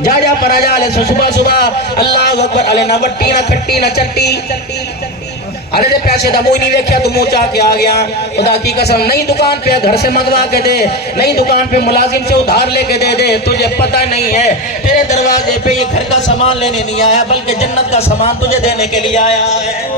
جا جا پر آجا لے صبح صبح اللہ اکبر علی نہ وٹی نہ کھٹی نہ چٹی ارے دے پیسے دا موئی نہیں دیکھیا تو منہ چاہ کے آ گیا خدا کی قسم نئی دکان پہ گھر سے منگوا کے دے نئی دکان پہ ملازم سے ادھار لے کے دے دے تجھے پتہ نہیں ہے تیرے دروازے پہ یہ گھر کا سامان لینے نہیں آیا بلکہ جنت کا سامان تجھے دینے کے لیے آیا ہے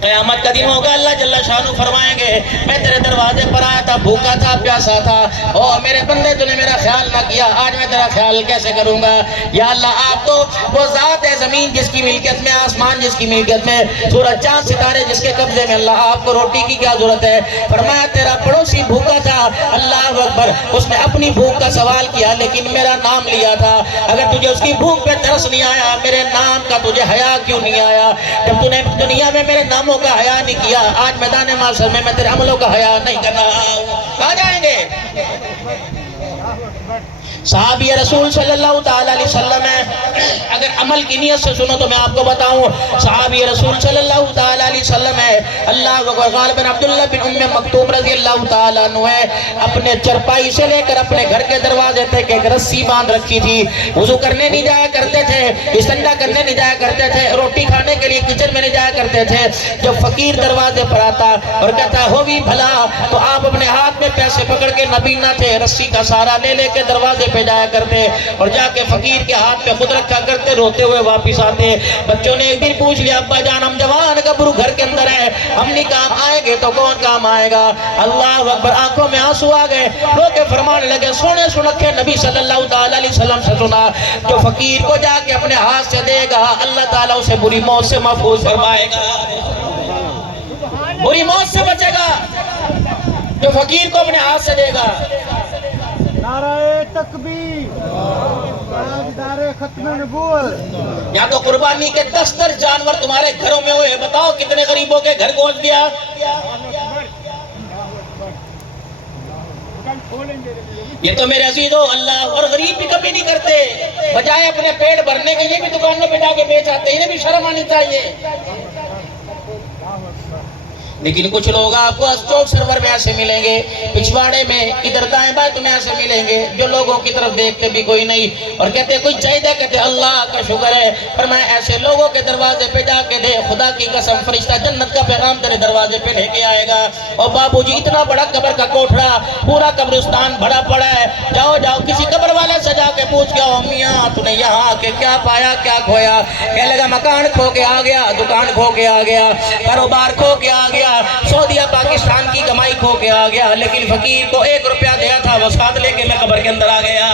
قیامت کا دن ہوگا اللہ جل شانہ فرمائیں گے میں تیرے دروازے پر آیا تھا بھوکا تھا پیاسا تھا اور میرے بندے تو نے میرا خیال نہ کیا آج میں تیرا خیال کیسے کروں گا یا اللہ آپ تو وہ ذات ہے زمین جس کی ملکیت میں آسمان جس کی ملکیت میں سورج چاند ستارے جس کے قبضے میں اللہ آپ کو روٹی کی کیا ضرورت ہے فرمایا تیرا پڑوسی بھوکا تھا اللہ اکبر اس نے اپنی بھوک کا سوال کیا لیکن میرا نام لیا تھا اگر تجھے اس کی بھوک پہ ترس نہیں آیا میرے نام کا تجھے حیا کیوں نہیں آیا جب تو نے دنیا میں میرے ناموں کا حیا نہیں کیا آج میدان معاشر میں تیرے عملوں کا حیا نہیں کر رہا ہوں کہاں جائیں گے صحابی رسول صلی اللہ تعالیٰ علیہ وسلم ہے اگر عمل کی نیت سے سنو تو میں آپ کو بتاؤں صحابی رسول صلی اللہ تعالیٰ علیہ وسلم ہے اللہ غالب بن عبداللہ بن ام مکتوم رضی اللہ تعالیٰ عنہ ہے اپنے چرپائی سے لے کر اپنے گھر کے دروازے تک ایک رسی باندھ رکھی تھی وضو کرنے نہیں جایا کرتے تھے استنجا کرنے نہیں جایا کرتے تھے روٹی کھانے کے لیے کچن میں نہیں جایا کرتے تھے جب فقیر دروازے پر آتا اور کہتا ہو بھی بھلا تو آپ اپنے ہاتھ میں پیسے پکڑ کے نبینا تھے رسی کا سہارا لے لے کے دروازے پہ جایا کرتے اور جا کے فقیر کے ہاتھ پہ خود رکھا کرتے روتے ہوئے واپس آتے بچوں نے ایک دن پوچھ لیا ابا جان ہم جوان گبرو گھر کے اندر ہے ہم نہیں کام آئیں گے تو کون کام آئے گا اللہ اکبر آنکھوں میں آنسو آ گئے رو کے فرمانے لگے سونے سنکھے نبی صلی اللہ تعالیٰ علیہ وسلم سے سنا جو فقیر کو جا کے اپنے ہاتھ سے دے گا اللہ تعالیٰ اسے بری موت سے محفوظ فرمائے گا بری موت سے بچے گا جو فقیر کو اپنے ہاتھ سے دے گا نعرہ تکبیر تاجدار ختم نبوت یا تو قربانی کے 10 جانور تمہارے گھروں میں ہوئے بتاؤ کتنے غریبوں کے گھر گوشت دیا یہ تو میرے عزیزو اللہ اور غریب بھی کبھی نہیں کرتے بجائے اپنے پیٹ بھرنے کے یہ بھی دکانوں پہ جا کے بیچ آتے انہیں بھی شرم آنی چاہیے لیکن کچھ لوگ آپ کو چوک سرور میں ایسے ملیں گے پچھواڑے میں ادھر دائیں بائیں تمہیں ایسے ملیں گے جو لوگوں کی طرف دیکھتے بھی کوئی نہیں اور کہتے کوئی چاہیے کہتے اللہ کا شکر ہے پر میں ایسے لوگوں کے دروازے پہ جا کے دے خدا کی قسم فرشتہ جنت کا پیغام تیرے دروازے پہ لے کے آئے گا اور بابو جی اتنا بڑا قبر کا کوٹھڑا پورا قبرستان بڑا پڑا ہے جاؤ جاؤ کسی قبر والے سے جا کے پوچھ کے آؤ میاں تو نے یہاں آ کے کیا پایا کیا کھویا کہنے لگا مکان کھو کے آ گیا دکان کھو کے آ گیا کاروبار کھو کے آ گیا سعودیہ پاکستان کی کمائی کھو کے آ گیا لیکن فقیر کو 1 روپیہ دیا تھا وہ ساتھ لے کے میں قبر کے اندر آ گیا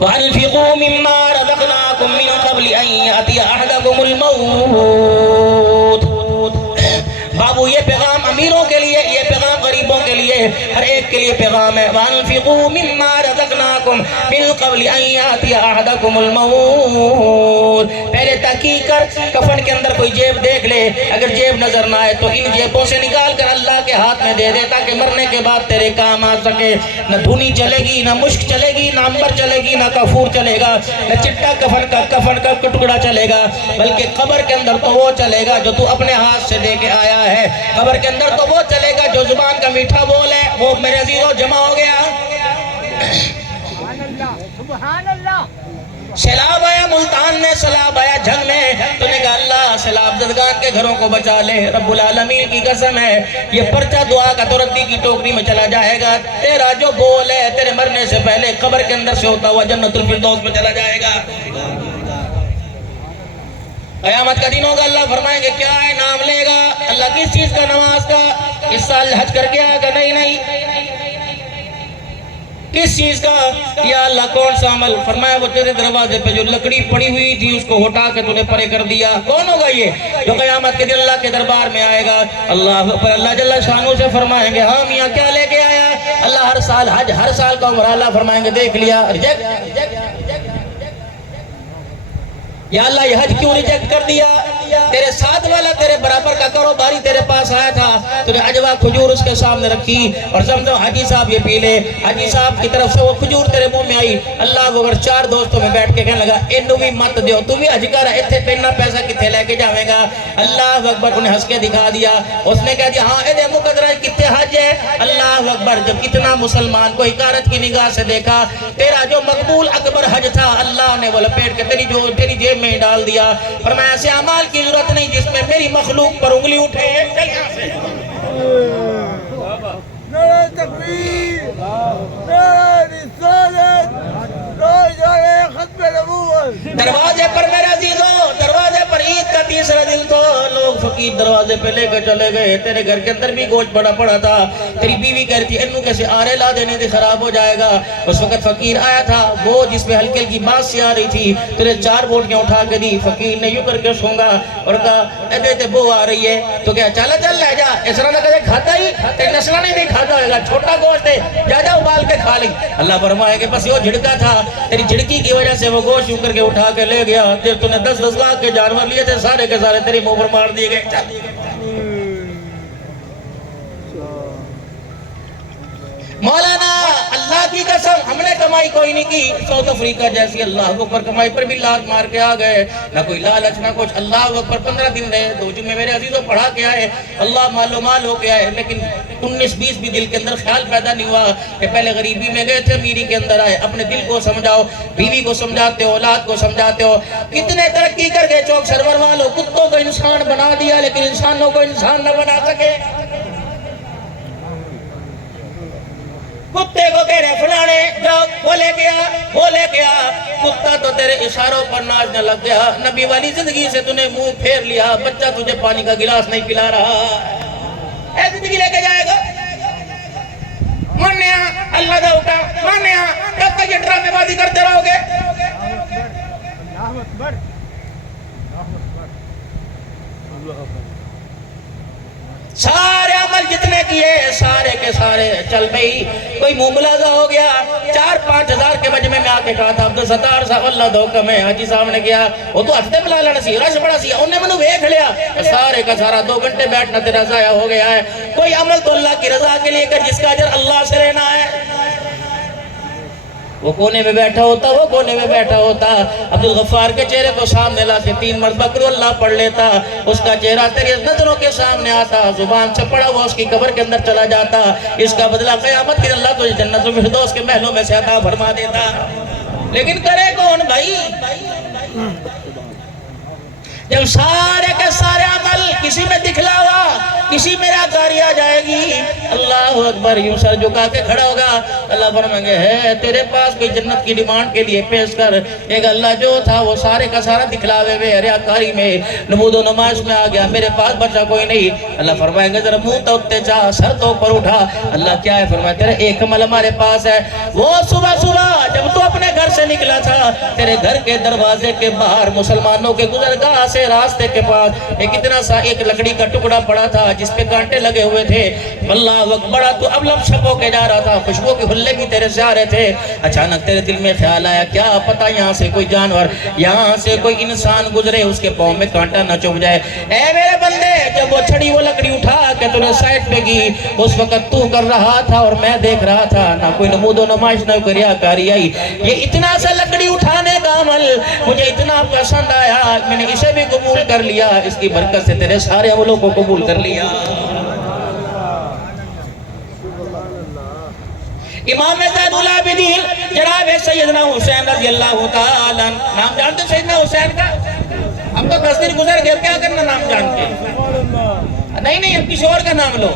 وَأَنْفِقُوا مِمَّا رَزَقْنَاكُمْ مِنْ قَبْلِ أَنْ يَأْتِيَ أَحَدَكُمُ الْمَوْتُ بابو یہ پیغام امیروں کے لیے یہ پیغام غریبوں کے لیے ہر ایک کے لیے پیغام ہے وَأَنْفِقُوا مِمَّا رَزَقْنَاكُمْ مِنْ قَبْلِ أَنْ يَأْتِيَ أَحَدَكُمُ الْمَوْتُ پہلے تحقیق کر کفن کے اندر کوئی جیب دیکھ لے اگر جیب نظر نہ آئے تو ان جیبوں سے نکال کر اللہ کے ہاتھ میں دے دے تاکہ مرنے کے بعد تیرے کام آ سکے نہ دھونی چلے گی نہ مشک چلے گی نہ امبر چلے گی نہ کافور چلے گا نہ چٹا کفن کا ٹکڑا چلے گا بلکہ قبر کے اندر تو وہ چلے گا جو تو اپنے ہاتھ سے دے کے آیا ہے قبر کے اندر تو وہ چلے گا جو زبان کا میٹھا بول ہے وہ میرے عزیزوں جمع ہو گیا سبحان اللہ سیلاب آیا ملتان میں سیلاب آیا جھنگ میں تو نے کہا اللہ سیلاب زدگان کے گھروں کو بچا لے رب العالمین کی قسم ہے یہ پرچہ دعا کا تو ردی کی ٹوکری میں چلا جائے گا تیرا جو بول ہے تیرے مرنے سے پہلے قبر کے اندر سے ہوتا ہوا جنت الفردوس میں چلا جائے گا قیامت کا دن ہوگا اللہ فرمائیں گے کیا ہے نام لے گا اللہ کس چیز کا نماز کا اس سال حج کر کے آئے گا نہیں کس چیز کا یا اللہ کون سا عمل فرمایا وہ تیرے دروازے پہ جو لکڑی پڑی ہوئی تھی اس کو ہٹا کے تو نے پرے کر دیا کون ہوگا یہ جو قیامت کے دن اللہ کے دربار میں آئے گا اللہ پر اللہ جل شانوں سے فرمائیں گے ہاں میاں کیا لے کے آیا اللہ ہر سال حج ہر سال کا عمرہ اللہ فرمائیں گے دیکھ لیا یا اللہ یہ حج کیوں ریجیکٹ کر دیا تیرے ساتھ والا تیرے برابر کا کاروباری تیرے پاس آیا تھا تو نے عجوہ کھجور اس کے سامنے رکھی اور سمجھو حاجی صاحب یہ پی لے حاجی صاحب کی طرف سے وہ کھجور تیرے منہ میں آئی اللہ وہ اگر 4 دوستوں میں بیٹھ کے کہنے لگا اینو بھی مت دیو تو بھی حج کر ایتھے پہنا پیسہ کتے لے کے جاویں گا اللہ اکبر انہیں ہنس کے دکھا دیا اس نے کہا دیا ہاں اے دے مقدرہ کتے حج ہے اللہ اللہ اکبر، جب اتنا مسلمان کو حقارت کی نگاہ سے دیکھا، تیرا جو مقبول اکبر حج تھا اللہ نے وہ لپیٹ کے تیری جیب میں ڈال دیا۔ فرمایا ایسے اعمال کی ضرورت نہیں جس میں میری مخلوق پر انگلی اٹھے۔ چل یہاں سے۔ نعرہ تکبیر، نعرہ رسالت، نعرہ ختم نبوت۔ دروازے پر میرے عزیزوں، دروازے پر عید کا تیسرا دن تو لوگ فقیر دروازے پہ لے کے چلے گئے۔ تیرے گھر کے اندر بھی گوشت پڑا تھا، تیری بیوی کہہ رہی تھی انو کیسے آرے لا دینے تھی، خراب ہو جائے گا۔ اس وقت فقیر آیا تھا، وہ جس پہ ہلکی ہلکی بات سی آ رہی تھی، تیرے 4 بوٹیاں اٹھا کے دی۔ فقیر نے یوں کر کے سونگا اور کہا اے دے بو آ رہی ہے تو کیا چل لے جا، اس طرح نہ کہے کھاتا ہی تیری نسلہ نہیں کھاتا ہوئے گا، چھوٹا گوشت ہے، جا ابال کے کھا لیں۔ اللہ فرمائے کہ بس یہ جھڑکا تھا، تیری جھڑکی کی وجہ سے وہ گوشت یوں کر کے اٹھا کے لے گیا۔ پھر تو نے 10 لاکھ کے جانور لیے تھے، سارے کے سارے تیری منہ پر مار دیے گئے۔ مولانا اللہ کی قسم ہم نے کمائی کوئی نہیں کی، ساؤتھ افریقہ جیسی اللہ اکبر کمائی پر بھی لات مار کے آ گئے، نہ کوئی لالچ نہ کچھ۔ اللہ اکبر 15 دن رہے، 2 جمعے میرے عزیزوں پڑھا کے آئے، اللہ مال ہو کے آئے، لیکن 19-20 بھی دل کے اندر خیال پیدا نہیں ہوا کہ پہلے غریبی میں گئے تھے امیری کے اندر آئے۔ اپنے دل کو سمجھاؤ، بیوی کو سمجھاتے ہو، اولاد کو سمجھاتے ہو، کتنے ترقی کر گئے چوک سرور والوں، کتوں کو انسان بنا دیا لیکن انسانوں کو انسان نہ بنا سکے۔ کتے کو کہہ رہے فلانے جاؤ، وہ لے گیا، کتا تو تیرے اشاروں پر ناچنے لگ گیا، نبی والی زندگی سے تو نے منہ پھیر لیا، بچہ تجھے پانی کا گلاس نہیں پلا رہا، اے زندگی لے کے جائے گا۔ ماننے اللہ دا اٹھا، ماننے کب تک یہ ڈرامے بازی کرتے رہو گے؟ اللہ اکبر، اللہ اکبر۔ سارے عمل جتنے کیے سارے کے سارے چل بھئی، کوئی مملازہ ہو گیا، 4-5 ہزار کے مجمع میں آکے کہا تھا عبدالستار صاحب اللہ دو کمیں، حاجی صاحب نے کیا وہ تو ہفتے بلا لڑا سی، رش بڑا سی، انہیں منو بیکھ لیا، سارے کا سارا 2 گھنٹے بیٹھنا تیرا ضائع ہو گیا ہے۔ کوئی عمل تو اللہ کی رضا کے لیے کر جس کا اجر اللہ سے لینا ہے۔ وہ کونے میں بیٹھا ہوتا، عبدالغفار کے چہرے کو سامنے لا کے 3 مرتبہ کرو اللہ پڑھ لیتا، اس کا چہرہ تیری نظروں کے سامنے آتا، زبان سے پڑا وہ اس کی قبر کے اندر چلا جاتا، اس کا بدلہ قیامت کے اللہ تجھے جنت الفردوس کے محلوں میں سے عطا فرما دیتا۔ لیکن کرے کون بھائی؟ جب سارے کے سارے عمل کسی میں دکھلاوا، کسی میں راکاری آ جائے گی، اللہ اکبر یوں سر جھکا کے کھڑا ہوگا، اللہ فرمائیں گے ہے تیرے پاس کوئی جنت کی ڈیمانڈ کے لیے پیش کر۔ ایک اللہ جو تھا وہ سارے کا سارا دکھلاوے میں، ریاکاری میں، نمود و نمائش میں آ گیا، میرے پاس بچا کوئی نہیں۔ اللہ فرمائیں گے ذرا منہ تو اٹھتے جا، سر تو اوپر اٹھا۔ اللہ کیا ہے؟ فرمایا تیرے ایک عمل ہمارے پاس ہے، وہ صبح جب تو اپنے گھر سے نکلا تھا، تیرے گھر کے دروازے کے باہر مسلمانوں کے گزرگاہ سے راستے کے پاس ایک اتنا سا ایک لکڑی کا ٹکڑا پڑا تھا جس پہ کانٹے لگے ہوئے تھے۔ اللہ وقت بڑا تو اب لب چھپو کے جا رہا تھا، خوشبو کے حلے بھی تیرے سے آ رہے تھے۔ اچانک تیرے دل میں خیال آیا کیا پتہ یہاں سے کوئی جانور، یہاں سے کوئی انسان گزرے، اس کے پاؤں میں کانٹا نہ چبھ جائے۔ اے میرے بندے، جب وہ چھڑی وہ لکڑی اٹھا کے تو نے سائٹ پہ کی، اس وقت تو کر رہا تھا اور میں دیکھ رہا تھا، نہ کوئی نمود و نمائش نہ کوئی ریاکاری آئی۔ یہ اتنا سا لکڑی اٹھانے کا عمل مجھے اتنا پسند آیا، میں نے اسے بھی قبول کر لیا، اس کی برکت سے تیرے سارے عملوں کو قبول کر لیا۔ امام زین العابدین جناب سیدنا حسین رضی اللہ تعالیٰ، نام جانتے سیدنا حسین کا؟ ہم تو 10 دن گزر گئے، کیا کرنا نام جان کے؟ نہیں اب کسی اور کا نام لو۔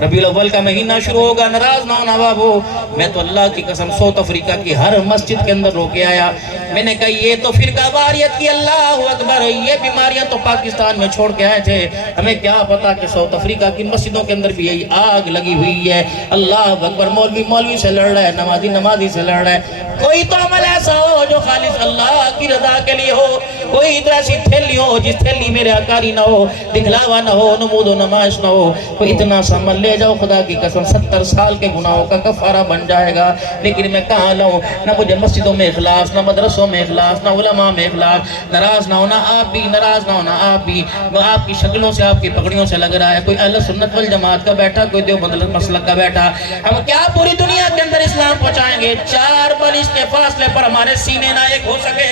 ربیع الاول کا مہینہ شروع ہوگا، ناراض نہ ہونا بابو، میں تو اللہ کی قسم ساؤتھ افریقہ کی ہر مسجد کے اندر رو کے آیا، میں نے کہا یہ تو فرقہ واریت کی، اللہ اکبر، یہ بیماریاں تو پاکستان میں چھوڑ کے آئے تھے، ہمیں کیا پتا کہ ساؤتھ افریقہ کی مسجدوں کے اندر بھی یہی آگ لگی ہوئی ہے۔ اللہ اکبر، مولوی سے لڑ رہا ہے، نمازی سے لڑ رہا ہے۔ کوئی تو عمل ایسا ہو جو خالص اللہ کی رضا کے لیے ہو، کوئی تو ایسی تھیلی ہو جس تھیلی میں ریاکاری نہ ہو، دکھلاوا نہ ہو، نمود و نمائش نہ ہو، کوئی اتنا سا عمل لے جاؤ خدا کی قسم 70 سال کے گناہوں کا کفارہ بن جائے گا۔ لیکن میں کہاں لاؤں؟ نہ مجھے مسجدوں میں اخلاص، نہ مدرسوں میں اخلاص، نہ علماء میں اخلاص۔ ناراض نہ ہونا آپ بھی، ناراض نہ ہونا آپ بھی، وہ آپ کی شکلوں سے آپ کی پگڑیوں سے لگ رہا ہے کوئی اہل سنت والجماعت کا بیٹھا، کوئی دیوبند مسلک کا بیٹھا، ہم کیا پوری دنیا کے اندر اسلام پہنچائیں گے؟ 4 برس کے فاصلے پر ہمارے سینے نہ ایک ہو سکے۔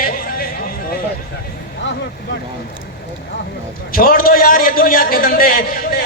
چھوڑ دو یار یہ دنیا کے دندے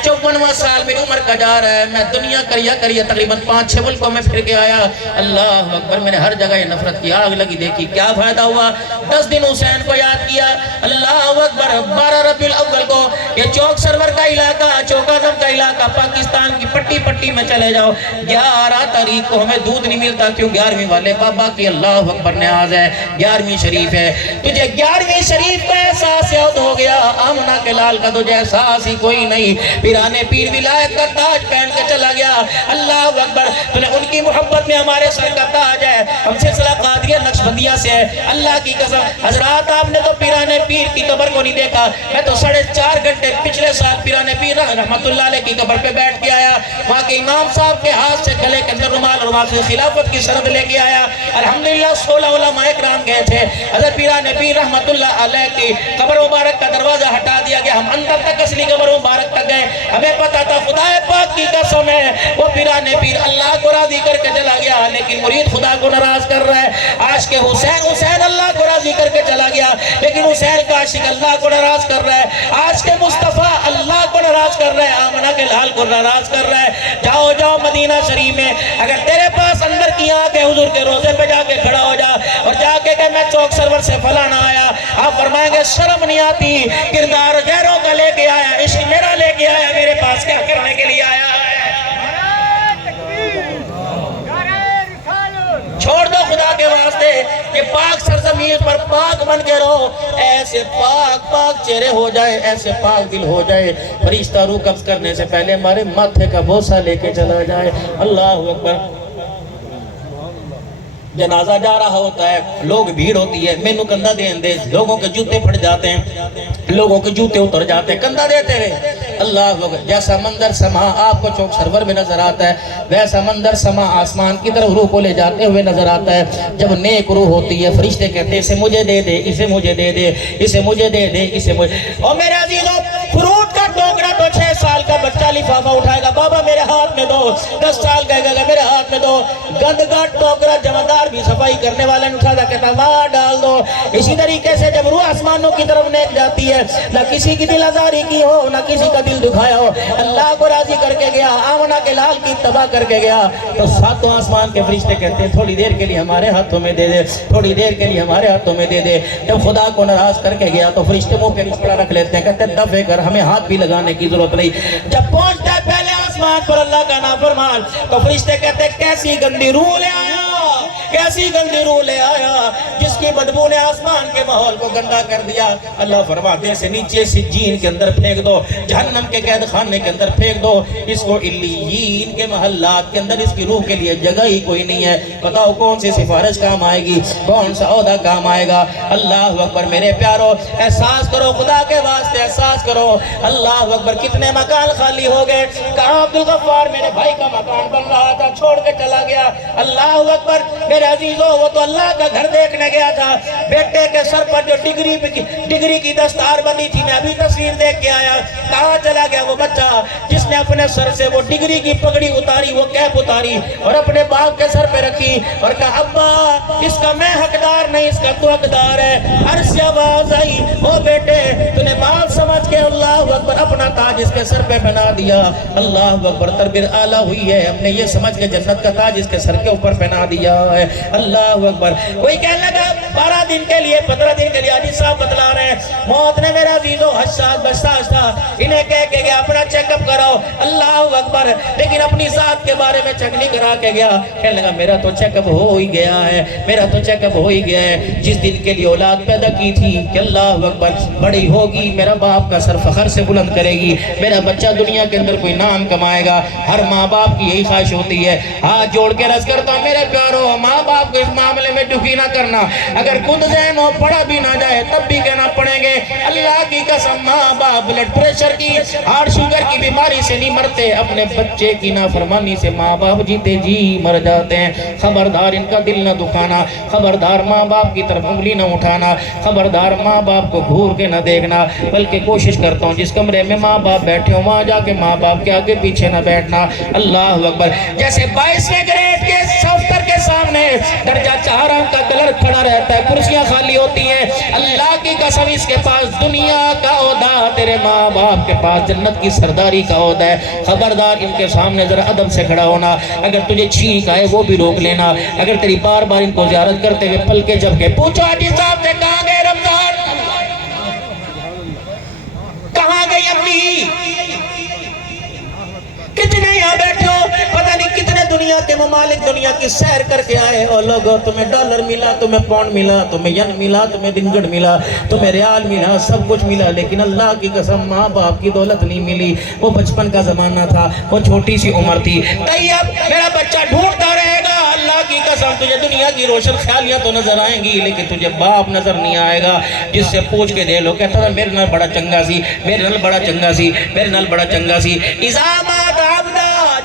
54واں سال میری عمر کا جا رہا ہے میں دنیا کریہ تقریباً 5-6 ملکوں میں پھر کے آیا اللہ اکبر میں نے ہر جگہ یہ نفرت کی آگ لگی دیکھی کیا فائدہ ہوا 10 دن حسین کو یاد کیا اللہ اکبر 12 ربیع الاول کو یہ چوک سرور کا علاقہ چوک اعظم کا علاقہ پاکستان کی پٹی پٹی میں چلے جاؤ 11 تاریخ کو ہمیں دودھ نہیں ملتا کیوں 11ویں والے بابا کی اللہ اکبر نیاز ہے 11ویں شریف ہے تجھے 11ویں شریف کا احساس یاد ہو گیا آمنہ کے لال کا تجھے احساس ہی کوئی نہیں پیرانے پیر ولایت کا تاج پہن کے چلا گیا اللہ اکبر تو نے ان کی محبت میں ہمارے سر کا تاج ہے ہم سلسلہ قادریہ نقشبندیہ سے ہے اللہ کی قسم حضرات آپ نے تو پیرانے پیر کی قبر کو نہیں دیکھا میں تو 4.5 گھنٹے پچھلے سال پیرانے پیر رحمت اللہ علیہ کی قبر پہ بیٹھ کے آیا وہاں کے امام صاحب کے ہاتھ سے گلے کے اندر رومال اور وہاں سے خلافت کی سند لے کے آیا الحمدللہ 16 علماء کرام گئے تھے حضرت پیرانے پیر رحمت اللہ علیہ کی قبر مبارک کا دروازہ ہٹا دیا گیا ہم اندر تک اصلی قبر مبارک تک گئے ہمیں پتا تھا خدا پاک کی قسم ہے وہ پیرانے پیر اللہ کو راضی کر کے چلا گیا لیکن مرید خدا کو ناراض کر رہا ہے عاشق حسین اللہ کو راضی کر کے چلا گیا لیکن حسین کا عاشق اللہ کو ناراض کر رہا ہے عاشق مصطفیٰ اللہ کو ناراض کر رہا ہے آمنہ کے لال کو ناراض کر رہا ہے جاؤ مدینہ شریف میں اگر تیرے پاس اندر کی آنکھ ہے حضور کے روزے پہ جا کے کھڑا ہو جا اور جا کے کہ میں چوک سرور سے فلانا آیا آپ فرمائیں گے شرم نہیں آتی کردار غیروں کا لے کے آیا عشق میرا لے کے آیا میرے پاس کیا کرنے کے لیے آیا ہے چھوڑ دو خدا کے واسطے کہ پاک سرزمین پر پاک بن کے رہو ایسے پاک چہرے ہو جائے ایسے پاک دل ہو جائے فرشتہ روح قبض کرنے سے پہلے ہمارے ماتھے کا بوسہ لے کے چلا جائے اللہ اکبر جنازہ جا رہا ہوتا ہے لوگ بھیڑ ہوتی ہے مینو کندھا دین دے لوگوں کے جوتے پھٹ جاتے ہیں لوگوں کے جوتے اتر جاتے ہیں کندھا دیتے ہوئے اللہ اکبر جیسا منظر سما آپ کو چوک سرور میں نظر آتا ہے ویسا منظر سما آسمان کی طرف روح کو لے جاتے ہوئے نظر آتا ہے جب نیک روح ہوتی ہے فرشتے کہتے ہیں اسے مجھے دے دے اسے مجھے دے دے اسے مجھے دے دے اسے مجھے اور میرے عزیزوں فروٹ کا ٹوکرا تو 6 سال کا بچہ لفافہ اٹھائے گا بابا میرے ہاتھ میں دو 10 سال کا گا میرے ہاتھ میں دو گند کا ٹوکرا جمعدار بھی صفائی کرنے والے اٹھاتا کہتا وہاں ڈال دو اسی طریقے سے جب روح آسمانوں کی طرف نیک جاتی ہے نہ کسی کی دل آزاری کی ہو نہ کسی کا دل دکھایا ہو اللہ کو راضی کر کے گیا آمنہ کے لال کی تباہ کر کے گیا تو ساتوں آسمان کے فرشتے کہتے ہیں تھوڑی دیر کے لیے ہمارے ہاتھوں میں دے دے تھوڑی دیر کے لیے ہمارے ہاتھوں میں دے دے جب خدا کو ناراض کر کے گیا تو فرشتے منہ پہ کپڑا رکھ لیتے ہیں کہتے ہیں دفع کر ہمیں ہاتھ بھی لگانے کی ضرورت نہیں جب پہنچتا ہے پہلے آسمان پر اللہ کا نافرمان تو فرشتے کہتے ہیں کیسی گندی روح لے آیا کیسی گندی روح لے آیا جس کی بدبو نے آسمان کے ماحول کو گندا کر دیا اللہ فرماتے ہیں سے نیچے سجین کے اندر پھینک دو جہنم کے قید خانے کے اندر پھینک دو اس کو علیین کے محلات کے اندر اس کی روح کے لیے جگہ ہی کوئی نہیں ہے بتاؤ کون سی سفارش کام آئے گی کون سا عہدہ کام آئے گا اللہ اکبر میرے پیارو احساس کرو خدا کے واسطے احساس کرو اللہ اکبر کتنے مکان خالی ہو گئے کہاں عبدالغفار میرے بھائی کا مکان بن رہا تھا چھوڑ کے چلا گیا اللہ اکبر میرے عزیزوں وہ تو اللہ کا گھر دیکھنے گیا تھا بیٹے کے سر پر جو ڈگری کی دستار بندی تھی میں ابھی تصویر دیکھ کے آیا کہاں چلا گیا وہ بچہ جس نے اپنے سر سے وہ ڈگری کی پگڑی اتاری وہ کیپ اتاری اور اپنے باپ کے سر پہ رکھی اور کہا ابا اس کا میں حقدار نہیں اس کا تو حقدار ہے عرض سے آواز آئی او بیٹے تو نے بات سمجھ کے اللہ اکبر اپنا تاج اس کے سر پہ بنا دیا اللہ اکبر تربیت اعلیٰ ہوئی ہے ہم نے یہ سمجھ کے جنت کا تاج اس کے سر کے اوپر پہنا دیا ہے اللہ اکبر کوئی کہنے لگا 12 دن کے لیے 15 دن کے لیے حاجی صاحب بتلا رہے ہیں موت نے میرا عزیزو حساس بساس تھا انہیں کہہ کے گیا اپنا چیک اپ کراؤ اللہ اکبر لیکن اپنی ذات کے بارے میں چیک نہیں کرا کے گیا کہنے لگا میرا تو چیک اپ ہو ہی گیا ہے میرا تو چیک اپ ہو ہی گیا ہے جس دل کے لیے اولاد پیدا کی تھی کہ اللہ اکبر بڑی ہوگی میرا باپ کا سر فخر سے بلند کرے گی میرا بچہ دنیا کے اندر کوئی نام کمائے گا ہر ماں باپ کی یہی خواہش ہوتی ہے ہاتھ جوڑ کے عرض کرتا ہوں میرے پیارو ماں باپ کو اس معاملے میں دکھی نہ کرنا اگر خود ذہن ہو پڑھا بھی نہ جائے تب بھی کہنا پڑیں گے اللہ کی قسم ماں باپ بلڈ پریشر کی ہارٹ شوگر کی بیماری سے نہیں مرتے اپنے بچے کی نافرمانی سے ماں باپ جیتے جی مر جاتے ہیں خبردار ان کا دل نہ دکھانا خبردار ماں باپ کی طرف انگلی نہ اٹھانا خبردار ماں باپ کو گھور کے نہ دیکھنا بلکہ کوشش کرتا ہوں جس کمرے میں ماں باپ بیٹھے ہوں وہاں جا کے ماں باپ کے آگے پیچھے نہ بیٹھنا اللہ اکبر جیسے 22ویں گریڈ کے سافٹر کے سامنے درجہ 4 کا کلر کھڑا رہتا ہے، کرسیاں خالی ہوتی ہیں، اللہ کی قسم اس کے پاس دنیا کا عہدہ، تیرے ماں باپ کے پاس جنت کی سرداری کا عہدہ ہے، خبردار ان کے سامنے ذرا ادب سے کھڑا ہونا، اگر تجھے چھینک آئے وہ بھی روک لینا، اگر تیری بار بار ان کو زیارت کرتے ہوئے پلکیں جھپ کے پوچھو حاجی صاحب سے کہاں گئے رمضان، کہاں گئی امی، کتنے یہاں بیٹھے ہو، پتہ نہیں کتنے دنیا کے ممالک دنیا کی سیر کر کے آئے ہو لوگو، تمہیں ڈالر ملا، تمہیں پاؤنڈ ملا، تمہیں ین ملا، تمہیں رنگڑ ملا، تمہیں ریال ملا، سب کچھ ملا، لیکن اللہ کی قسم ماں باپ کی دولت نہیں ملی، وہ بچپن کا زمانہ تھا، وہ چھوٹی سی عمر تھی، طیب میرا بچہ ڈھونڈتا رہے گا، اللہ کی قسم تجھے دنیا کی روشن خیالیاں تو نظر آئیں گی لیکن تجھے باپ نظر نہیں آئے گا، جس سے پوچھ کے دے لو کہتا تھا میرے نال بڑا چنگا سی، میرے نال بڑا چنگا سی، میرے نال بڑا چنگا سی، اِذَا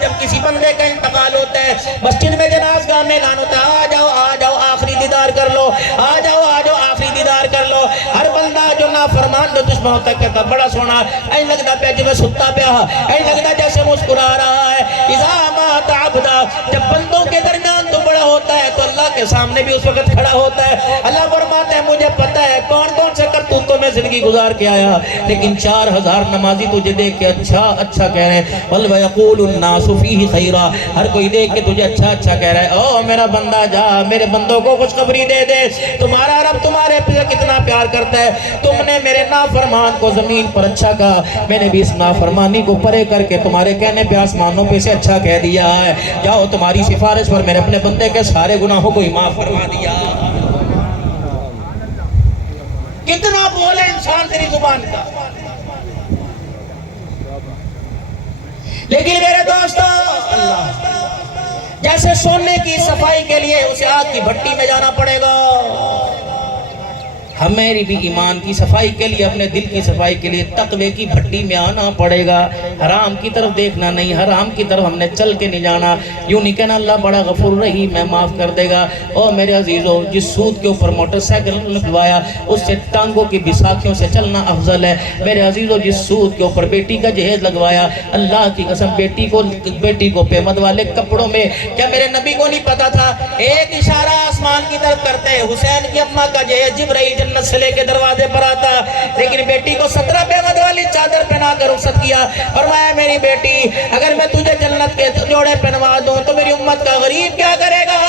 جب کسی بندے کا انتقال ہوتا ہے، مسجد میں جنازگاہ میں اعلان ہوتا ہے، آ جاؤ آخری دیدار کر لو، آ جاؤ آخری دیدار کر لو، ہر بندہ جو نافرمان جو دشمن ہوتا ہے کہتا بڑا سونا، این لگتا پہ جو میں ستا پیا، این لگتا جیسے مسکرا رہا ہے، اِذَا مَاتَ عَبْدًا جب بندوں کے درمیان تو بڑا ہوتا ہے تو اللہ کے سامنے بھی اس وقت کھڑا ہوتا ہے، اللہ فرماتا ہے مجھے پتہ ہے کون کون سے کرتوتوں میں زندگی گزار کے آیا، لیکن 4000 نمازی تجھے دیکھ کے اچھا کہہ رہے ہیں، وَيَقُولُ النَّاسُ فِيهِ خَيْرًا ہر کوئی دیکھ کے تجھے اچھا کہہ رہا ہے، او میرا بندہ جا میرے بندوں کو خوشخبری دے دے، تمہارا رب تمہارے پہ کتنا پیار کرتا ہے، تم نے میرے نافرمان کو زمین پر اچھا کہا، میں نے بھی اس نافرمانی کو پرے کر کے تمہارے کہنے پہ آسمانوں پہ سے اچھا کہہ دیا ہے، جاؤ تمہاری سفارش پر میرے اپنے بندے کے سارے گناہوں کو ہی معاف فرما دیا۔ کتنا بولے انسان تیری زبان کا، لیکن میرے دوستو جیسے سونے کی صفائی کے لیے اسے آگ کی بھٹی میں جانا پڑے گا، ہمیں بھی ایمان کی صفائی کے لیے اپنے دل کی صفائی کے لیے تقوی کی بھٹی میں آنا پڑے گا، حرام کی طرف دیکھنا نہیں، حرام کی طرف ہم نے چل کے نہیں جانا، یوں نہیں کہنا اللہ بڑا غفور رحیم ہے معاف کر دے گا، او میرے عزیزو جس سود کے اوپر موٹر سائیکل لگوایا اس سے ٹانگوں کی بساکھیوں سے چلنا افضل ہے، میرے عزیزو جس سود کے اوپر بیٹی کا جہیز لگوایا اللہ کی قسم بیٹی کو پیمد والے کپڑوں میں، کیا میرے نبی کو نہیں پتا تھا، ایک اشارہ آسمان کی طرف کرتے حسین کی اماں کا جہیز جبرائیل جنت سے لے کے دروازے پر آتا، لیکن بیٹی کو 17 پیمد والی چادر پہنا کر رخصت کیا، فرمایا میری بیٹی اگر میں تجھے جنت کے جوڑے پہنوا دوں تو میری امت کا غریب کیا کرے گا،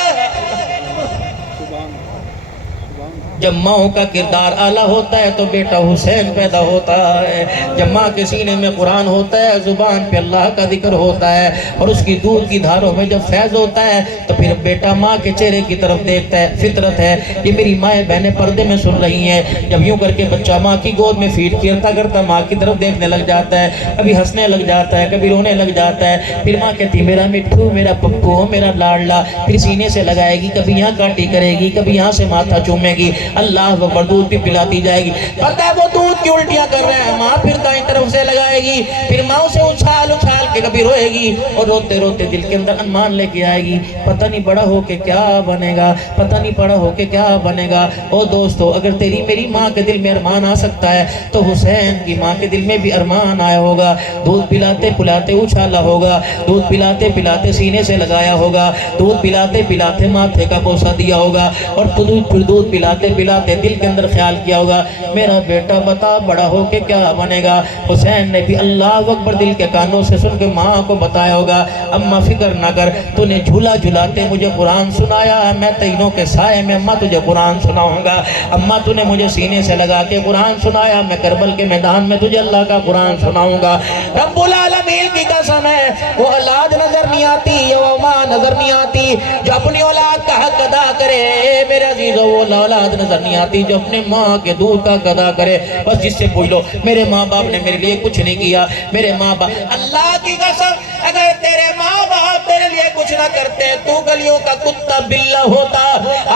جب ماں کا کردار اعلیٰ ہوتا ہے تو بیٹا حسین پیدا ہوتا ہے، جب ماں کے سینے میں قرآن ہوتا ہے زبان پہ اللہ کا ذکر ہوتا ہے اور اس کی دودھ کی دھاروں میں جب فیض ہوتا ہے تو پھر بیٹا ماں کے چہرے کی طرف دیکھتا ہے، فطرت ہے، یہ میری مائیں بہنیں پردے میں سن رہی ہیں، جب یوں کر کے بچہ ماں کی گود میں فیٹ کرتا ماں کی طرف دیکھنے لگ جاتا ہے، کبھی ہنسنے لگ جاتا ہے کبھی رونے لگ جاتا ہے، پھر ماں کہتی میرا مٹھو میرا پپو میرا لاڈلا، پھر سینے سے لگائے گی، کبھی یہاں کاٹی کرے گی کبھی یہاں سے ماتھا چومے گی، اللہ اکبر دودھ بھی پلاتی جائے گی، پتہ ہے وہ دودھ کی الٹیاں کر رہے ہیں، ماں پھر دائیں طرف سے لگائے گی، پھر ماں اسے اچھال کے کبھی روئے گی اور روتے روتے دل کے اندر انمان لے کے آئے گی، پتہ نہیں بڑا ہو کے کیا بنے گا، پتہ نہیں بڑا ہو کے کیا بنے گا، او دوستو اگر تیری میری ماں کے دل میں ارمان آ سکتا ہے تو حسین کی ماں کے دل میں بھی ارمان آیا ہوگا، دودھ پلاتے پلاتے اچھالا ہوگا، دودھ پلاتے پلاتے سینے سے لگایا ہوگا، دودھ پلاتے پلاتے ماتھے کا بوسہ دیا ہوگا اور دودھ پلاتے پلاتے دل کے اندر خیال کیا ہوگا میرا بیٹا بتا بڑا ہو کے کیا بنے گا، حسین نے بھی اللہ اکبر دل کے کانوں سے سن کے ماں کو بتایا ہوگا اماں فکر نہ کر، تو نے جھولا جھلاتے مجھے قرآن سنایا، میں تینوں کے سائے میں اماں تجھے قرآن سناؤں گا، اماں تو نے مجھے سینے سے لگا کے قرآن سنایا، میں کربل کے میدان میں تجھے اللہ کا قرآن سناؤں گا، رب العالمین کی قسم ہے وہ اولاد نظر نہیں آتی وہ ماں نظر نہیں آتی جو اپنی اولاد کا حق ادا کرے، میرے عزیزو وہ اولاد نظر نہیں آتی جو اپنے ماں کے دودھ کا ادا کرے، بس جس سے پوچھ لو میرے ماں باپ نے میرے لیے کچھ نہیں کیا، میرے ماں باپ اللہ کی قسم اگر تیرے ماں باپ تیرے لیے کچھ نہ کرتے تو گلیوں کا کتا بلہ ہوتا،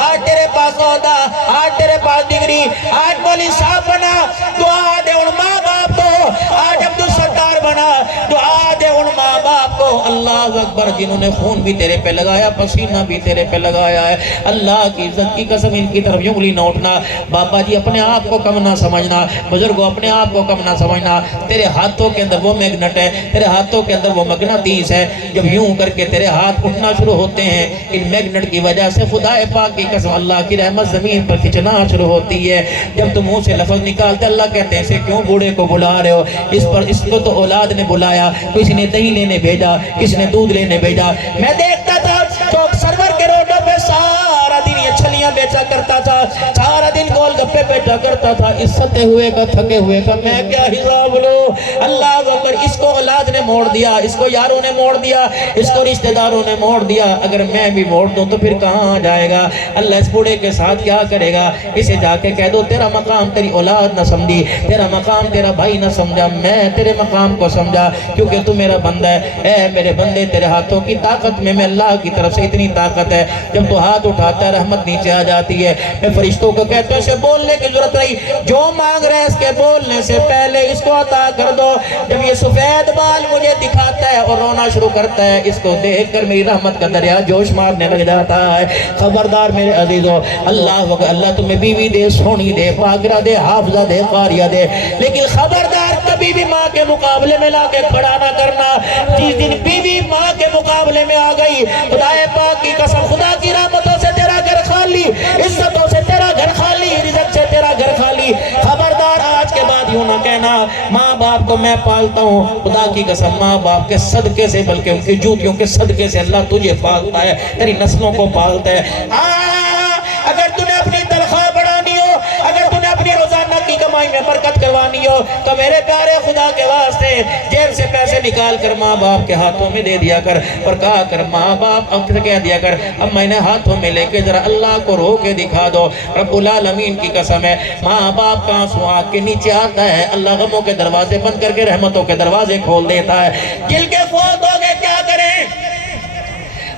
آج تیرے پاس عہدہ، آج تیرے پاس ڈگری، آج مولی صاحب بنا، دعا دے ان ماں باپ کو، آج عبدالستار بنا، دعا دے ان ماں باپ باپ کو اللہ اکبر جنہوں نے خون بھی تیرے پہ لگایا پسینہ بھی تیرے پہ لگایا ہے اللہ کی عزت کی قسم ان کی طرف انگلی نہ اٹھنا بابا جی اپنے آپ کو کم نہ سمجھنا بزرگوں اپنے آپ کو کم نہ سمجھنا تیرے ہاتھوں کے اندر وہ میگنٹ ہے تیرے ہاتھوں کے اندر وہ مغناطیس ہے جب یوں کر کے تیرے ہاتھ اٹھنا شروع ہوتے ہیں ان میگنٹ کی وجہ سے خدا پاک کی قسم اللہ کی رحمت زمین پر کھچنا شروع ہوتی ہے جب تم منہ سے لفظ نکالتے اللہ کہتے ہیں اسے کیوں بوڑھے کو بلا رہے ہو اس کو تو اولاد نے بلایا کسی نے دہی لینے بھیجا کسی نے دودھ لینے بھیجا میں دیکھتا تھا چوک سرور کے روڈوں پہ سارا دن یہ چھلیاں بیچا کرتا تھا سارا دن گول گپے بیچا کرتا تھا اس ستے ہوئے کا تھکے ہوئے کا میں کیا حساب لوں اللہ اکبر اس کو اولاد نے موڑ دیا اس کو یاروں نے موڑ دیا اس کو رشتہ داروں نے موڑ دیا اگر میں بھی موڑ دوں تو پھر کہاں جائے گا اللہ اس بوڑھے کے ساتھ کیا کرے گا اسے جا کے کہہ دو تیرا مقام تیری اولاد نہ سمجھی تیرا مقام تیرا بھائی نہ سمجھا میں تیرے مقام کو سمجھا کیونکہ تو میرا بندہ ہے اے میرے بندے تیرے ہاتھوں کی طاقت میں اللہ کی طرف سے اتنی طاقت ہے جب تو ہاتھ اٹھاتا ہے رحمت نیچے آ جاتی ہے میں فرشتوں کو کہتا ہوں اسے بولنے کی ضرورت نہیں جو مانگ رہے اس کے بولنے سے پہلے اس کو عطا کر دو جب یہ سفید بال مجھے دکھاتا ہے اور رونا شروع کرتا ہے اس کو دیکھ کر میری رحمت کا دریا جوش مارنے لگ جاتا ہے خبردار میرے عزیزو اللہ تمہیں بیوی دے سونی دے پاکرہ دے حافظہ دے قاریہ دے لیکن خبردار کبھی بھی ماں کے مقابلے میں لا کے کھڑا نہ کرنا جس دن بیوی ماں کے مقابلے میں آ گئی خدا پاک کی قسم خدا کی رحمتوں سے تیرا گھر خالی عزتوں سے تیرا گھر خالی رزق سے تیرا گھر خالی خبردار آج کے بعد یوں نہ کہنا ماں باپ کو میں پالتا ہوں خدا کی قسم ماں باپ کے صدقے سے بلکہ ان کی جوتیوں کے صدقے سے اللہ تجھے پالتا ہے تیری نسلوں کو پالتا ہے اگر تُو نے اپنی تنخواہ بڑھانی ہو اگر تُو نے اپنی روزانہ کی کمائی میں برکت کروانی ہو تو میرے پیارے خدا کے واسطے جیب سے پیسے نکال کر ماں باپ کے ہاتھوں میں دے دیا کر اور کہا کر ماں باپ اب کہہ دیا کر اب میں نے ہاتھوں میں لے کے ذرا اللہ کو رو کے دکھا دو رب العالمین کی قسم ہے ماں باپ کا آنسو آنکھ کے نیچے آتا ہے اللہ غموں کے دروازے بند کر کے رحمتوں کے دروازے کھول دیتا ہے دل کے فوت ہو گئے کیا کریں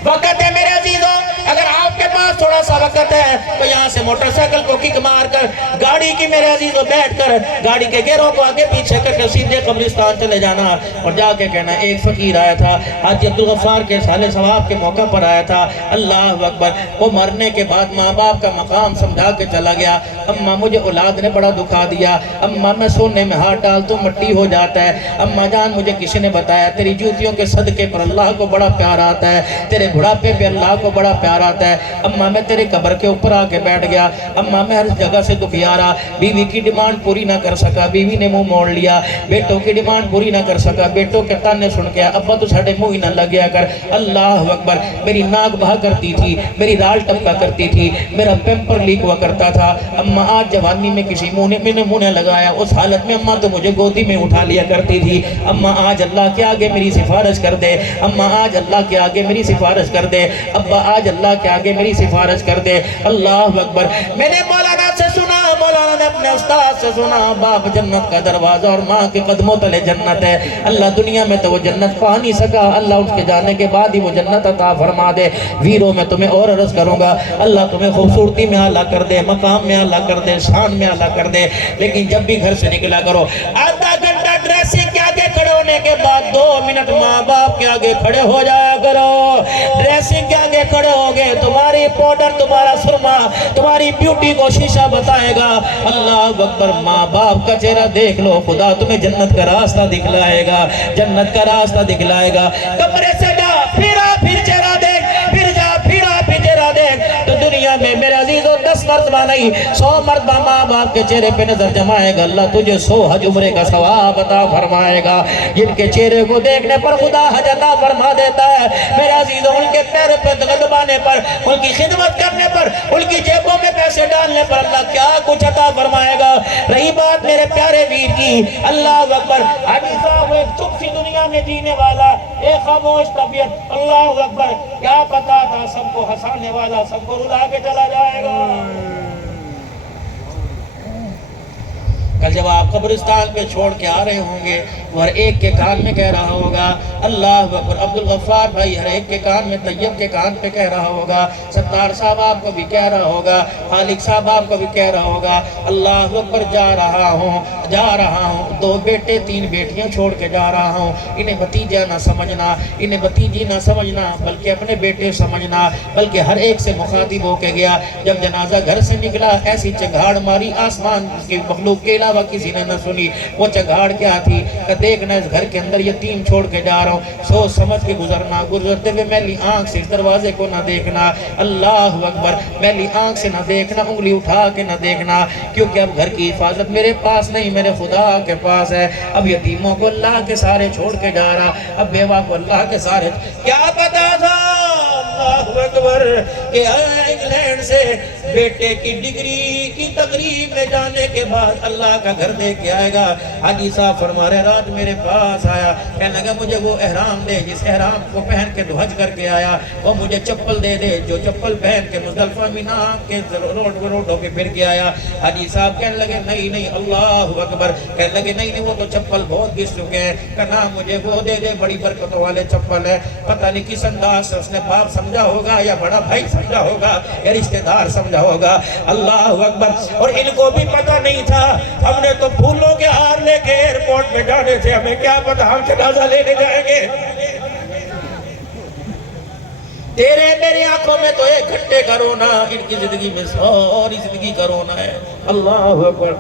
وقت ہے میرے عزیزوں اگر آپ کے پاس تھوڑا سا وقت ہے تو یہاں سے موٹر سائیکل کو کک مار کر گاڑی کی میرے عزیزوں بیٹھ کر گاڑی کے گیروں کو آگے پیچھے کر کے سیدھے قبرستان چلے جانا اور جا کے کہنا ایک فقیر آیا تھا حاجی عبدالغفار کے سال ثواب کے موقع پر آیا تھا اللہ اکبر وہ مرنے کے بعد ماں باپ کا مقام سمجھا کے چلا گیا اماں مجھے اولاد نے بڑا دکھا دیا اماں میں سونے میں ہاتھ ڈال تو مٹی ہو جاتا ہے اماں جان مجھے کسی نے بتایا تیری جوتیوں کے صدقے پر اللہ کو بڑا پیار آتا ہے تیرے بڑھاپے پہ اللہ کو بڑا پیار آتا ہے اماں میں تیرے قبر کے اوپر آ کے بیٹھ گیا اماں میں ہر جگہ سے دکھیارا بیوی کی ڈیمانڈ پوری نہ کر سکا بیوی نے منہ موڑ لیا بیٹوں کی ڈیمانڈ پوری نہ کر سکا بیٹوں کے تانے سن کے ابا تو ساڑھے منہ ہی نہ لگیا کر اللہ اکبر میری ناک بہا کرتی تھی میری رال ٹپکا کرتی تھی میرا پیمپر لیک ہوا کرتا تھا اماں آج جوانی میں کسی منہ نے لگایا اس حالت میں اماں تو مجھے گودی میں اٹھا لیا کرتی تھی اماں آج اللہ کے آگے میری سفارش کر دے اماں آج اللہ کے آگے میری سفارش کر دے ابا آج اللہ کے آگے میری سفارش کر دے اللہ اکبر میں نے مولانا سے سنا مولانا نے اپنے استاد سے سنا باپ جنت کا دروازہ اور ماں کے قدموں تلے جنت ہے اللہ دنیا میں تو وہ جنت پا نہیں سکا اللہ اس کے جانے کے بعد ہی وہ جنت عطا فرما دے ویروں میں تمہیں اور عرض کروں گا اللہ تمہیں خوبصورتی میں اعلیٰ کر دے مقام میں اعلیٰ کر دے شان میں اعلیٰ کر دے لیکن جب بھی گھر سے نکلا کرو آدھا گھنٹہ ڈریسنگ کے آگے کھڑے ہونے کے بعد 2 منٹ ماں باپ کے آگے کھڑے ہو جایا کرو ڈریسنگ کے آگے کھڑے ہو گئے تمہاری پاؤڈر تمہارا سرما تمہاری بیوٹی کو شیشہ بتائے گا اللہ اکبر ماں باپ کا چہرہ دیکھ لو خدا تمہیں جنت کا راستہ دکھلائے گا جنت کا راستہ دکھلائے گا کمرے سے جا پھر چہرہ دیکھ پھر جا پھر چہرہ دیکھ تو دنیا میں میرے عزیزوں 10 مرتبہ نہیں 100 مرتبہ ماں باپ کے چہرے پہ نظر جمائے گا اللہ تجھے 100 حج عمرے کا ثواب عطا فرمائے گا جن کے چہرے کو دیکھنے پر خدا حج عطا فرما دیتا ہے میرے عزیزوں ان کے پیر پہ دبانے پر ان کی خدمت کرنے پر ان کی جیبوں میں پیسے ڈالنے پر اللہ کیا کچھ عطا فرمائے گا رہی بات میرے پیارے ویر کی اللہ اکبر حاجی صاحب ایک چپ سی دنیا میں جینے والا ایک خاموش طبیعت اللہ اکبر کیا پتا تھا سب کو ہنسانے والا سب کو رلا کے چلا جائے گا کل جب آپ قبرستان پہ چھوڑ کے آ رہے ہوں گے وہ ہر ایک کے کان میں کہہ رہا ہوگا اللہ اکبر، عبدالغفار بھائی ہر ایک کے کان میں، طیب کے کان پہ کہہ رہا ہوگا، ستار صاحب آپ کو بھی کہہ رہا ہوگا، خالق صاحب آپ کو بھی کہہ رہا ہوگا اللہ اکبر جا رہا ہوں، 2 بیٹے 3 بیٹیاں چھوڑ کے جا رہا ہوں، انہیں بھتیجا نہ سمجھنا، انہیں بھتیجی نہ سمجھنا، بلکہ اپنے بیٹے سمجھنا، بلکہ ہر ایک سے مخاطب ہو کے گیا۔ جب جنازہ گھر سے نکلا ایسی چنگھاڑ ماری آسمان کی مخلوق کے علاوہ کسی نے نہ سنی۔ وہ چنگھاڑ کیا تھی کہ دیکھنا اس گھر کے اندر یتیم چھوڑ کے جا رہا ہوں، سوچ سمجھ کے گزرنا، گزرتے ہوئے میلی آنکھ سے اس دروازے کو نہ دیکھنا، اللہ اکبر، میلی آنکھ سے نہ دیکھنا، انگلی اٹھا کے نہ دیکھنا، کیونکہ اب گھر کی حفاظت میرے پاس نہیں، میرے خدا کے پاس ہے۔ اب یتیموں کو اللہ کے سارے چھوڑ کے جا رہا، اب بیوہ کو اللہ کے سارے، کیا پتا تھا اللہ اکبر کہ انگلینڈ سے بیٹے کی ڈگری کی تقریب میں جانے کے بعد اللہ کا گھر دے کے آئے گا۔ حاجی صاحب فرما رہے رات میرے پاس آیا، کہنے لگا مجھے وہ احرام دے جس احرام کو پہن کے تو حج کر کے آیا، وہ مجھے چپل دے دے جو چپل پہن کے مزدلفہ مینا کے روڈوں پہ پھر کے آیا۔ حاجی صاحب کہنے لگے نہیں اللہ اکبر، کہنے لگے نہیں وہ تو چپل بہت گھس چکے ہیں، کہنا مجھے وہ دے دے، بڑی برکتوں والے چپل ہے۔ پتہ نہیں کس انداز سے اس نے باپ سمجھا ہوگا یا بڑا بھائی سمجھا ہوگا یا رشتہ دار سمجھا ہوگا، اللہ اکبر۔ اور ان کو بھی پتہ نہیں تھا، ہم نے تو پھولوں کے ہار لے کے ایئرپورٹ میں جانے تھے، ہمیں کیا پتہ ہم جنازہ لینے جائیں گے۔ تیرے میری آنکھوں میں تو 1 گھنٹے کا رونا، ان کی زندگی میں ساری زندگی کا رونا ہے، اللہ اکبر۔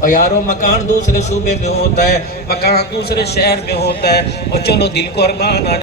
اور یارو مکان دوسرے صوبے میں ہوتا ہے، مکان دوسرے شہر میں ہوتا ہے، اور چلو دل کو ارمان